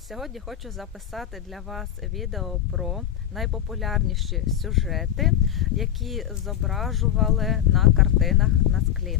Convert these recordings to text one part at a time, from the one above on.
Сьогодні хочу записати для вас відео про найпопулярніші сюжети, які зображували на картинах на склі.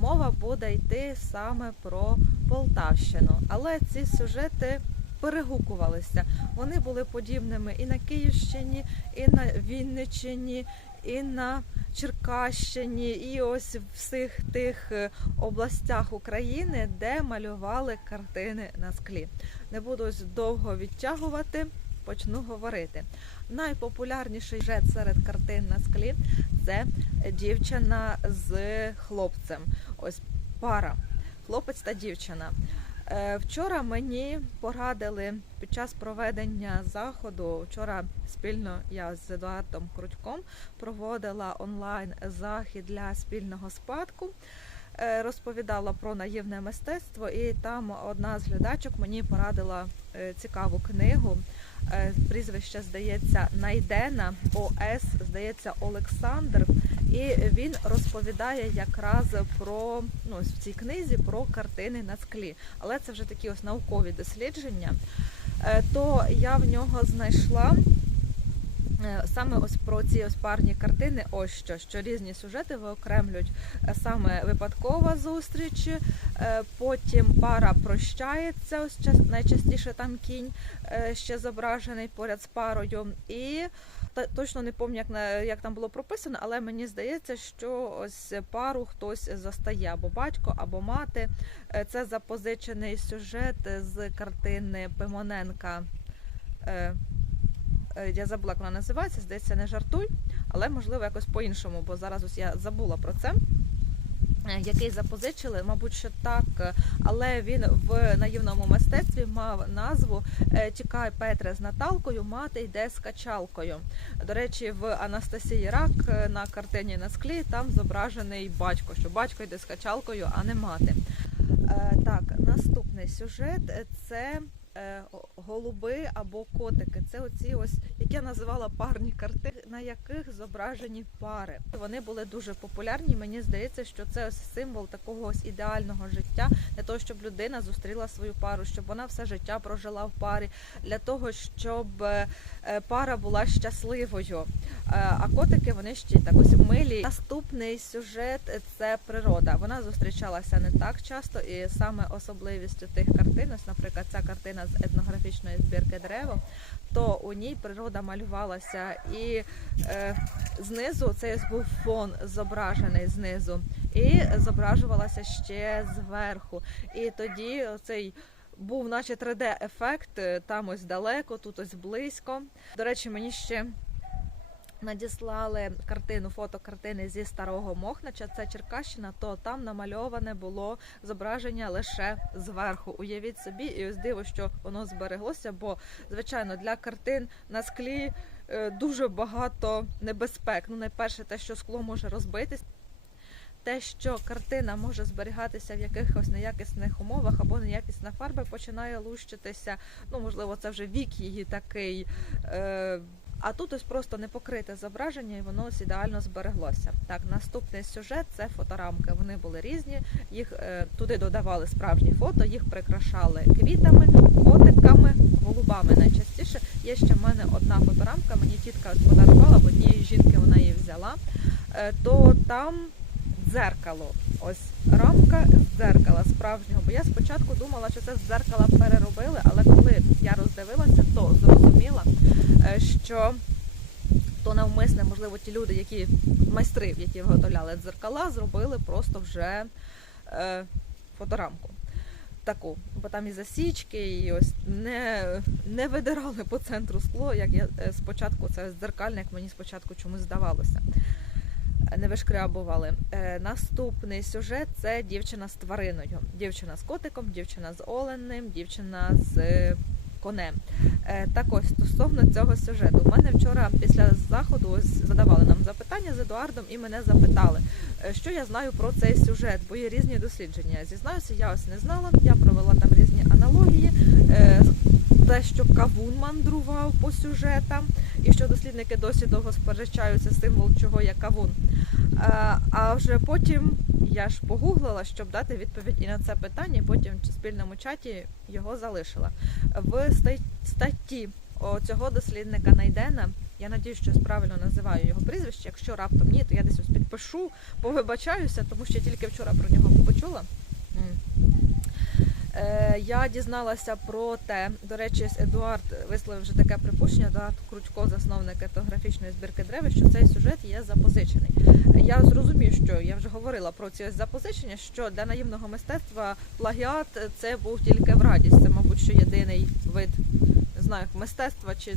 Мова буде йти саме про Полтавщину, але ці сюжети перегукувалися. Вони були подібними і на Київщині, і на Вінниччині, і на Черкащині, і ось в всіх тих е, областях України, де малювали картини на склі. Не буду довго відтягувати, почну говорити. Найпопулярніший сюжет серед картин на склі це дівчина з хлопцем. Ось пара, хлопець та дівчина. Е, Вчора мені порадили під час проведення заходу. Вчора спільно я з Едуардом Крутьком проводила онлайн захід для спільного спадку. Е, Розповідала про наївне мистецтво, і там одна з глядачок мені порадила е, цікаву книгу. Прізвище здається Найдена ОС, здається, Олександр. І він розповідає якраз про ну в цій книзі про картини на склі. Але це вже такі ось наукові дослідження. Е, То я в нього знайшла е, саме ось про ці ось парні картини. Ось що, що різні сюжети виокремлюють е, саме випадкова зустріч, потім пара прощається. Ось найчастіше там кінь ще зображений поряд з парою. І точно не пам'ятаю, як, там було прописано, але мені здається, що ось пару хтось застає або батько, або мати. Е, Це запозичений сюжет з картини Пимоненка. Е, е, Я забула, як вона називається, здається, не жартуй, але можливо якось по-іншому, бо зараз ось я забула про це. Е, Який запозичили, мабуть, що так, е, але він в наївному мистецтві мав назву е, Тікай Петре з Наталкою, мати йде з качалкою. До речі, в Анастасії Рак на картині на склі там зображений батько, що батько йде з качалкою, а не мати. Так, наступний сюжет це голуби або котики. Це оці ось, які я називала парні картини, на яких зображені пари. Вони були дуже популярні. Мені здається, що це ось символ такого ось ідеального життя для того, щоб людина зустріла свою пару, щоб вона все життя прожила в парі, для того, щоб е, е, пара була щасливою. Е, А котики вони ще так ось милі. Наступний сюжет це природа. Вона зустрічалася не так часто, і саме особливістю тих картин, ось, наприклад, ця картина з етнографічної збірки дерева, то у ній природа малювалася і е, знизу цей був фон зображений знизу, і зображувалася ще зверху. І тоді цей був наче 3D-ефект, е, там ось далеко, тут ось близько. До речі, мені ще надіслали картину, фото картини зі старого Мохнача, це Черкащина, то там намальоване було зображення лише зверху. Уявіть собі, і ось диво, що воно збереглося, бо звичайно для картин на склі е, дуже багато небезпек. Ну, найперше, те, що скло може розбитись. Те, що картина може зберігатися в якихось неякісних умовах або неякісна фарба починає лущитися. Ну, можливо, це вже вік її такий. Е, а тут ось просто не покрите зображення, і воно ось ідеально збереглося. Так, наступний сюжет це фоторамки. Вони були різні. Їх е, туди додавали справжні фото, їх прикрашали квітами, котиками, голубами. Найчастіше є ще в мене одна фоторамка. Мені тітка подарувала, в однієї жінки вона її взяла. Е, то там дзеркало. Ось рамка з дзеркала справжнього. Бо я спочатку думала, що це з дзеркала переробили, але коли я роздивилася, то зрозуміла, е, що то навмисне, можливо, ті люди, які майстри, які виготовляли дзеркала, зробили просто вже е, фоторамку. Таку, бо там і засічки, і ось не, не видирали по центру скло, як я е, спочатку це дзеркальне, як мені спочатку чомусь здавалося не вишкрябували. Е, наступний сюжет це дівчина з твариною. Дівчина з котиком, дівчина з оленем, дівчина з конем. Е, так ось стосовно цього сюжету. У мене вчора після заходу задавали нам запитання з Едуардом і мене запитали, е, що я знаю про цей сюжет, бо є різні дослідження. Зізнаюся, я ось не знала. Я провела там різні аналогії. Е, те, що кавун мандрував по сюжетам, і що дослідники досі довго сперечаються символ, чого є кавун. А вже потім я ж погуглила, щоб дати відповідь і на це питання, і потім в спільному чаті його залишила. В статті цього дослідника Найдена, я надію, що правильно називаю його прізвище. Якщо раптом ні, то я десь ось підпишу, повибачаюся, тому що тільки вчора про нього почула. Е, Я дізналася про те, до речі, Едуард висловив вже таке припущення, Едуард Крутько, засновник етнографічної збірки древа, що цей сюжет є запозичений. Я зрозумію, що я вже говорила про ці запозичення, що для наївного мистецтва плагіат це був тільки в радість. Це, мабуть, що єдиний вид не знаю, мистецтва чи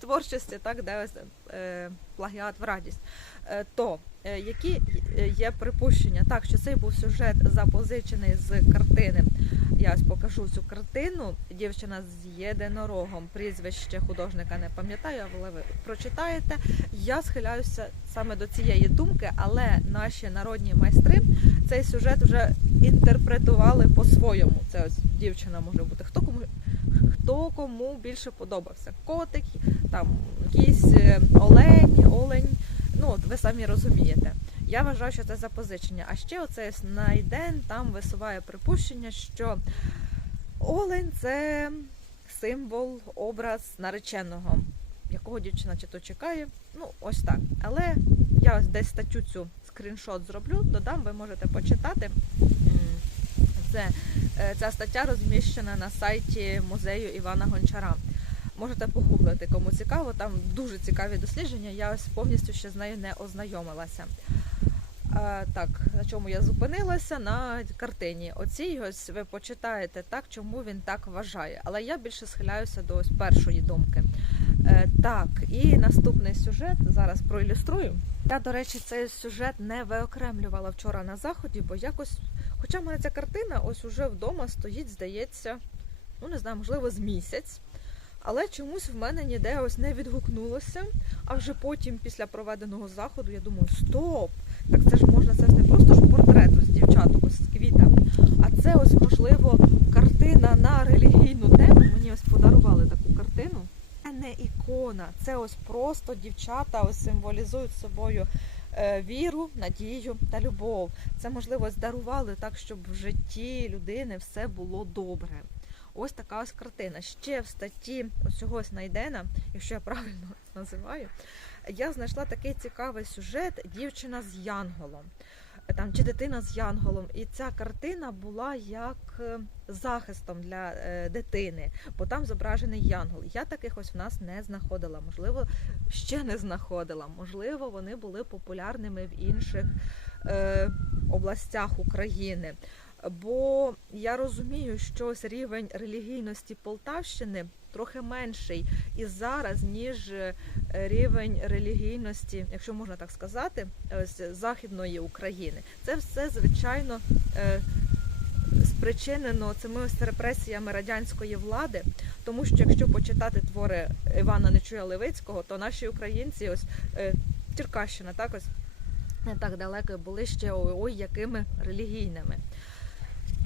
творчості, так, де е, плагіат в радість. Е, то е, які є припущення? Так, що цей був сюжет запозичений з картини. Я ось покажу цю картину. Дівчина з єдинорогом. Прізвище художника не пам'ятаю, але ви прочитаєте. Я схиляюся саме до цієї думки, але наші народні майстри цей сюжет вже інтерпретували по-своєму. Це ось дівчина може бути. Хто кому хто кому більше подобався? Котик, там якийсь е, олень, олень. Ну, от ви самі розумієте. Я вважаю, що це запозичення. А ще оцей Снайден там висуває припущення, що олень це символ, образ нареченого, якого дівчина чи то чекає. Ну, ось так. Але я ось десь статтю цю скріншот зроблю, додам, ви можете почитати. Це, е, ця стаття розміщена на сайті музею Івана Гончара. Можете погуглити, кому цікаво. Там дуже цікаві дослідження. Я ось повністю ще з нею не ознайомилася. Так, на чому я зупинилася? На картині. Оцій ось ви почитаєте так, чому він так вважає. Але я більше схиляюся до ось першої думки. Е, Так, і наступний сюжет зараз проілюструю. Я, до речі, цей сюжет не виокремлювала вчора на заході, бо якось, хоча в мене ця картина ось уже вдома стоїть, здається, ну не знаю, можливо, з місяць. Але чомусь в мене ніде ось не відгукнулося. А вже потім, після проведеного заходу, я думаю, стоп! Так це ж можна, це ж не просто ж портрет з дівчаток ось з квітами, а це ось, можливо, картина на релігійну тему. Мені ось подарували таку картину. Це не ікона, це ось просто дівчата ось символізують собою е, віру, надію та любов. Це, можливо, здарували так, щоб в житті людини все було добре. Ось така ось картина. Ще в статті цього ось Найдена, якщо я правильно називаю, я знайшла такий цікавий сюжет Дівчина з Янголом. Там чи дитина з Янголом, і ця картина була як е, захистом для е, дитини, бо там зображений Янгол. Я таких ось в нас не знаходила. Можливо, ще не знаходила. Можливо, вони були популярними в інших е, областях України. Бо я розумію, що ось рівень релігійності Полтавщини трохи менший і зараз, ніж е, рівень релігійності, якщо можна так сказати, ось Західної України. Це все, звичайно, е, спричинено цими ось репресіями радянської влади, тому що якщо почитати твори Івана Нечуя Левицького, то наші українці, ось е, Черкащина, так ось не так далеко були ще ой, ой якими релігійними.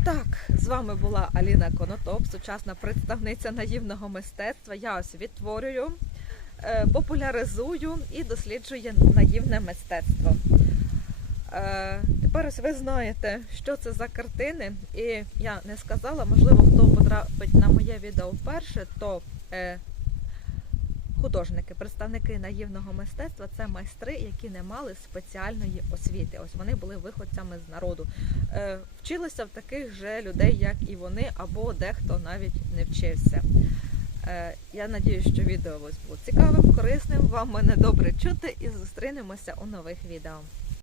Так, з вами була Аліна Конотоп, сучасна представниця наївного мистецтва. Я ось відтворюю, е, популяризую і досліджую наївне мистецтво. Е, Тепер ось ви знаєте, що це за картини, і я не сказала, можливо, хто потрапить на моє відео вперше, то е, художники, представники наївного мистецтва це майстри, які не мали спеціальної освіти. Ось вони були виходцями з народу. Е, Вчилися в таких же людей, як і вони, або дехто навіть не вчився. Е, Я сподіваюся, що відео ось було цікавим, корисним. Вам мене добре чути і зустрінемося у нових відео.